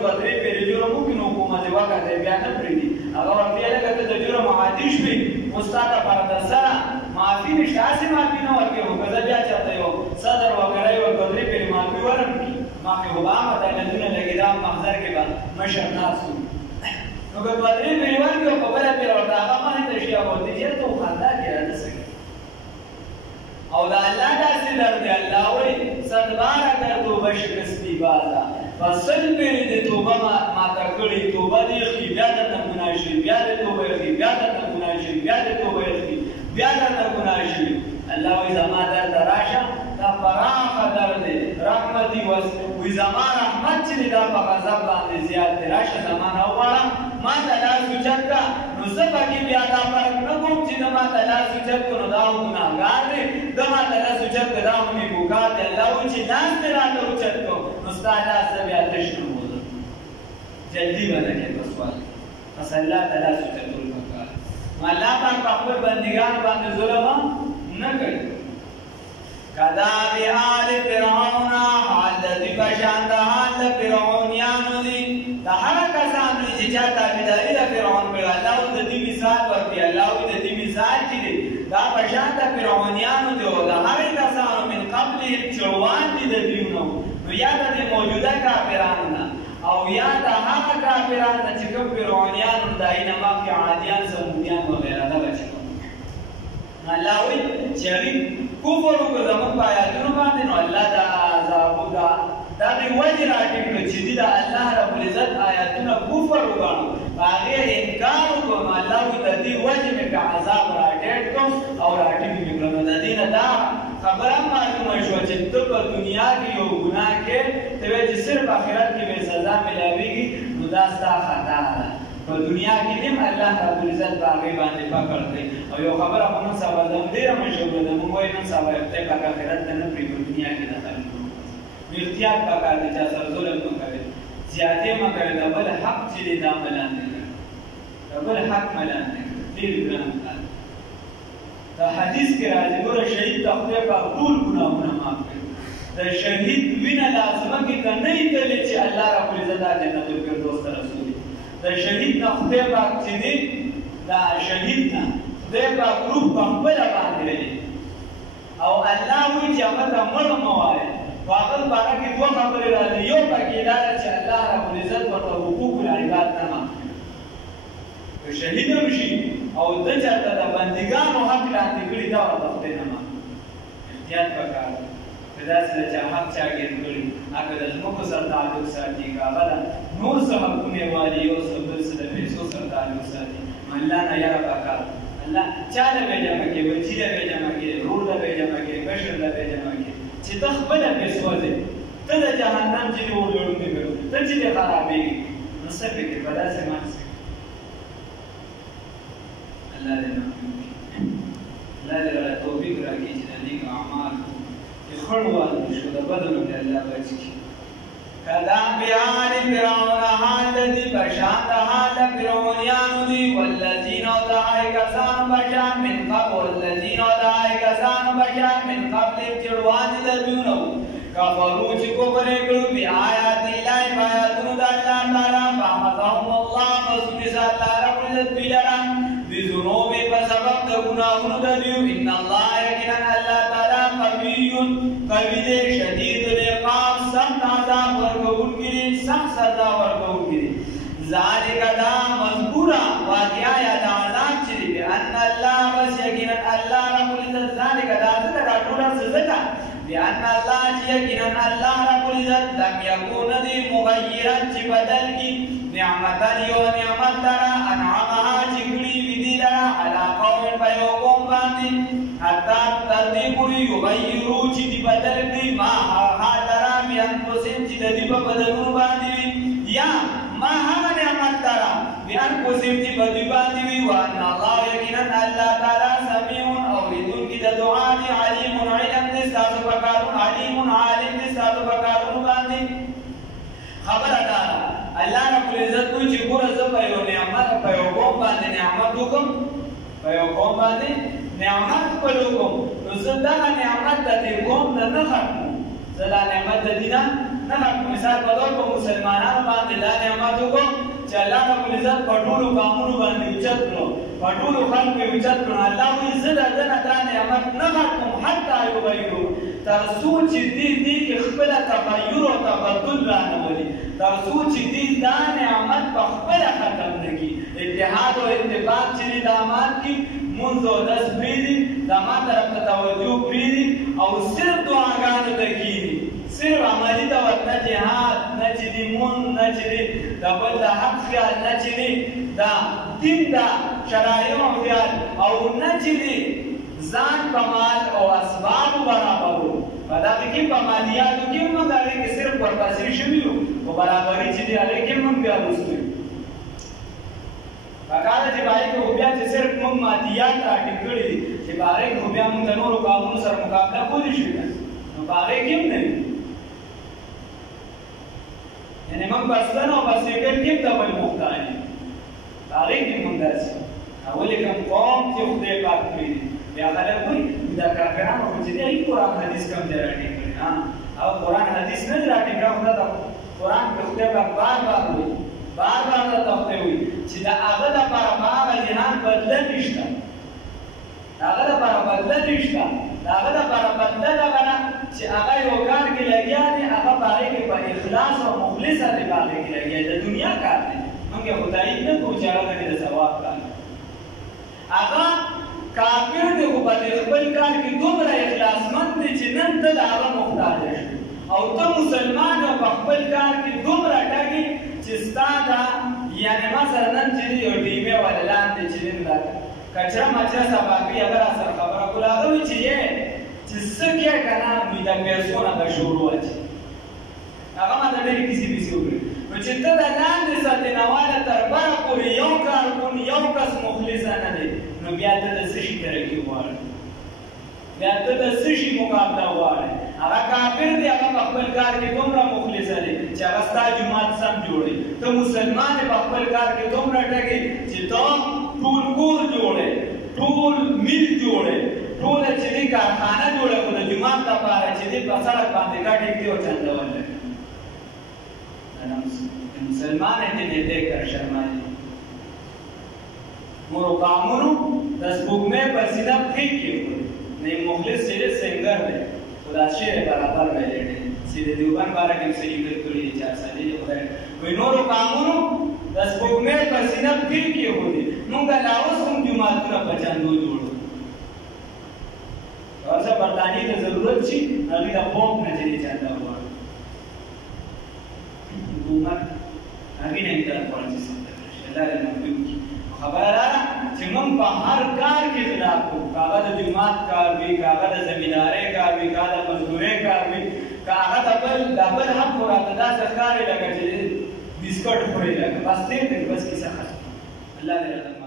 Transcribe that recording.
دوه درې پیرې جرم وکړي نو حکومت یې وکړی بیا نه پرېږدي هغه ورته ویل که ته د جرم عادي شوې نو ستا دپاره در سره معافي نشته هسې معافي نه ورکوي خو که زه بیا چېرته یو صدر وګړی ور دوه درې پیرې معافي ورکړي مخکې خو به عامه عدالتونه لګېده محضر کې به مشر ناست وو نو که دوه درې پیرې ورکړي او په بله پیره ورته هغه مخې ته شي هغه ورته چېرته خو خندا کې راته څه کوي او دا اللہ داسې در دی الله وایي صدبار اگر توبه شکستی بازه فصل پیرې د توبه ماته کړې توبه دې اخلي بیا درته ګناه شي بیا دې توبه اخلي بیا درته ګناه شي بیا دې توبه اخلي بیا درته ګناه شي الله وایي زما درته راشه دا پراخه در دی رحمتي وایي زما رحمت چې دی دا په غضب باندې زیات دی راشه زما نه وغواړه ما ته لاس اوچت کړه نو زه پکې بیا دا فرق نه کوم چې د ما ته لاس اوچت کړو نو دا هم ګناهګار دی د ما ته لاس اوچت کړه دا هم نیکوکار دی الله وایي چې لاس دې راته اوچت کړو نو ستا لاس زه بیا تش نه بولم جلدي به نه کوې په سوال پس الله ته لاس اوچتول پکار نو الله پاک په خپل بندګانو باندې ظلم نه کوي کداب آل فرعون حال دې په شان د حال د فرعونیانو دي د هغه کسانو چې چا تابعداري د فرعون کړې الله د دې مثال ورکړي الله د دې مثال چې دی دا په شان د فرعونیانو دي او د هغه کسانو من قبل چې وړاندې د دوی نو یا د موجوده کافرانو نه او یا د هغه کافرانو چې کوم فرعونیانو دای نه مخکې عادیان سمودیان وغیره دا بچي الله وایي چې کفر وکړه زموږ په آیاتونو باندې نو الله دا عذابو دا دغې وجې راټینګ کړه چې دوی د الله رب العزت آیاتونه کفر وګڼو په هغې انکار وکړو نو الله وایي د دې وجې مې که عذاب راټیټ کړم او راټینګ مې کړم نو د دې نه دا خبره معلومه شوه چې ته په دنیا کې یو ګناه کې ته وایې چې صرف آخرت کې مې سزا میلاویږي نو دا ستا خطا ده په دنیا کې هم الله رب العزت په هغې باندې پکړ دی او یو خبره خو نن سبا زموږ ډېره مشهوره ده موږ وایو نن سبا یو خدای پاک آخرت ته نه پرېږدي په دنیا کې دخل کړو نو احتیاط پکار دی چا سره ظلم مه کوئ زیاتې مه کوئ د بل حق چې دی دا مه لاندې کړئ د بل حق مه لاندې کړئ ډېر ګران کار د حدیث کې راځي ګوره شهید ته خدای پاک ټول ګناهونه معاف کوي د شهید وینه له ځمکې ته نه ایستلې چې الله رب العزت دا جنت الفردوس ته رسولي د شهید نه خدای پاک چې دی دا شهید نه خدای پاک روح په خپله باندې لري او الله وایي چې هغه ته مړ مه وایه په هغه باره کې دوه خبرې راځي یو پکې دا ده چې الله رب العزت ورته حقوق العباد نه معاف که شهید هم شي او ده چېرته د بندګانو حق لاندې کړي دا ورته خدای نه معاف احتیاط پکار دی که داسې ده چې حق چا ګیر کړي هغه د ځمکو سره تعلق ساتي که هغه د نور څه حقونه والي یو څه بل څه د پیسو سره تعلق ساتي نو الله نه یاره پکار الله چا له به جمع کړي بچي له به جمع کړي ورور له به جمع کړي کشر له به جمع کړي چې ته خپله پې سوځې ته د جهنم چې دې ورجوړونکي کړو ته چې دې خرابېږي نو څه فکر په داسې مانس الله دې معاف کړي الله دې راله توفیق راکړي چې د نیک اعمال چې خړ والي شو د بدو نه دې الله بچ کړي کداب آل فرعون حال دې په شان د حال د فرعونیانو دي والذین او د هغې کسانو په شان من قبل والذین او د هغې کسانو په شان من قبل چې وړاندې د دوی نه وو کفرو چې کفر یې کړو بآیات الله په آیاتونو د الله تعالی فاخذهم الله پس ونیسه الله رب العزت دوی لره بذنوبهم په سبب د ګناهونو د دوی ان الله یقینا الله تعالی قوي دی شدید العقاب سخت عذاب ورکوونکی دی سخت سزا ورکوونکی دی ذالک دا مذکوره واقعه یا د عذاب چې دی بأن الله بس یقینا الله رب العزت ذالک دا څه دا ټوله څه ځکه بأن الله چې یقینا الله رب العزت لم یکون دی مغیرا چې بدل کی نعمتا یو نعمت لرا انعمها چې کړي وي دي لرا علی قوم په یو قوم باندې حتی تر دې پورې یغیرو چې دي بدل کړي ما هغه لرا بانفسهم چې د دې په بدلونو باندې وي یا ما هغه نعمت لرا بانفسهم چې په دې باندې وي وان الله یقینا الله تعالی سمیع اوریدونکی د دعا دی علیم علم دې ستاسو په کارونو علیم عالم دې ستاسو په کارونو باندې خبره ده الله رب العزت کوي چې ګوره زه په یو نعمت په یو قوم باندې نعمت وکړم په یو قوم باندې نعمت خپل وکړم نو زه دغه نعمت د دې قوم نه نه ختموم زه دا نعمت د دې نه نه مثال په ډول په مسلمانانو باندې دا نعمت وکړو چې الله رب العزت په ټولو قومونو باندې اوچت کړو په ټولو خلکو یې اوچت کړو الله وایي زه د ده نه دا نعمت نه ختموم حتی یغیروا تر څو چې دې کې خپله تغیر او تبدل رانولي تر څو چې دې دا نعمت په خپله ختم نه کړي اتحاد او اتفاق چې دې د امان کې مونځ او دس پرېږدي د امان طرف ته توجه پرېږدي او صرف دعاګانو ته کښېني صرف عملي ډول نه جهاد نه چې دې مونځ نه چې دې د بل د حق خیال نه چې دې د دین د شرایعو خیال او نه چې دې ځان په مال او اسبابو برابرو په دغه کې په مالیاتو کې موږ هغې کې صرف ورپسې شوي یو خو برابري چې دی هغې کې موږ بیا وروستو یو پکار ده چې په هغې کې خو بیا چې صرف موږ مادیات راټینګ کړي دي چې په هغې کې خو بیا موږ د نورو قومونو سره مقابله کولی شو نو په هغې کې هم نه وي یعنې موږ بستن او بسېږل کې هم د بل محتاج یو په هغې کې موږ داسې ولې کوم قوم چې خدای پاک کړي دي بیا خلک وایي دا کافرانو خو چې دی هغوی قرآن حدیث کم دی راټینګ کړي هغه قرآن حدیث نه دی راټینګ کړی خو دا د قرآن کې خدای پاک بار بار وایي بار بار درته خدای وایي چې د هغه دپاره په هغه جهان بدله نشته د هغه دپاره بدله نشته د هغه دپاره بدله دغه نه چې هغه یو کار کې لګیا دی هغه په هغې کې په اخلاص او مخلصه دی په هغې کې لګیا دی د دنیا کار دی موږ یې خو تایید نه کوو چې هغه د ثواب کار دی هغه کافر دی خو په خپل کار کې دومره اخلاصمند دی چې نن ته د هغه محتاج شي او ته مسلمان او په خپل کار کې دومره ټاکي چې ستا دا یعنې مثلا نن چې یو ډیمې والا لاندې چې نن دا کچره مچره سبا کوي هغه راسره خبره کوله هغه وایي چې چې څه کې که نه د پیسو نه به شروع اچي هغه ما ته ډېرې کیسې پیسې وکړي نو چې ته د لاندې ساتنواله تر بره پورې یو کارکون یو کس مخلصه نه دی نو بیا ته د څه شي ترقي غواړې بیا ته د څه شي مقابله غواړې هغه کافر دی هغه په خپل کار کې دومره مخلصه دی چې هغه ستا جومات سم جوړوي ته مسلمان یې په خپل کار کې دومره ټګې چې ته ټول کور جوړې ټول میل جوړې ټوله چې دی کارخانه جوړه کړو د جومات لپاره چې دی په سړک باندې ګاډي ږدي او چندول لري مسلمان ہے جنہیں دیکھ کر شرمائے مورو قامونو دس بگمے پر سینب ٹھیک کیے ہوئے نہیں مخلص سیدے سنگر ہے خدا شیر برابر میں لیٹے سیدے دیوبان بارہ کم سے ایگل کلی 4 سالی جو خدا ہے کوئی نورو قامونو دس بگمے پر سینب ٹھیک کیے ہوئے مونگا لاؤس ہم جماعت کرا بچاندو جوڑو اور سا برطانی کا ضرورت چی نبی دا پوک نہ چلی چاہتا ہوا حکومت هغې نه یې طرف ورنځي سمته کړی شي الله دې محفوظ کړي خبره دا ده چې موږ په هر کار کې اختلاف کوو که هغه د جومات کار وي که هغه د زمیندارۍ کار وي که هغه د مزدورۍ کار وي که هغه د بل حق خو راته داسې ښکاري لکه چې بسکټ خوري لکه بس تېر دی بس کیسه ختمه الله دې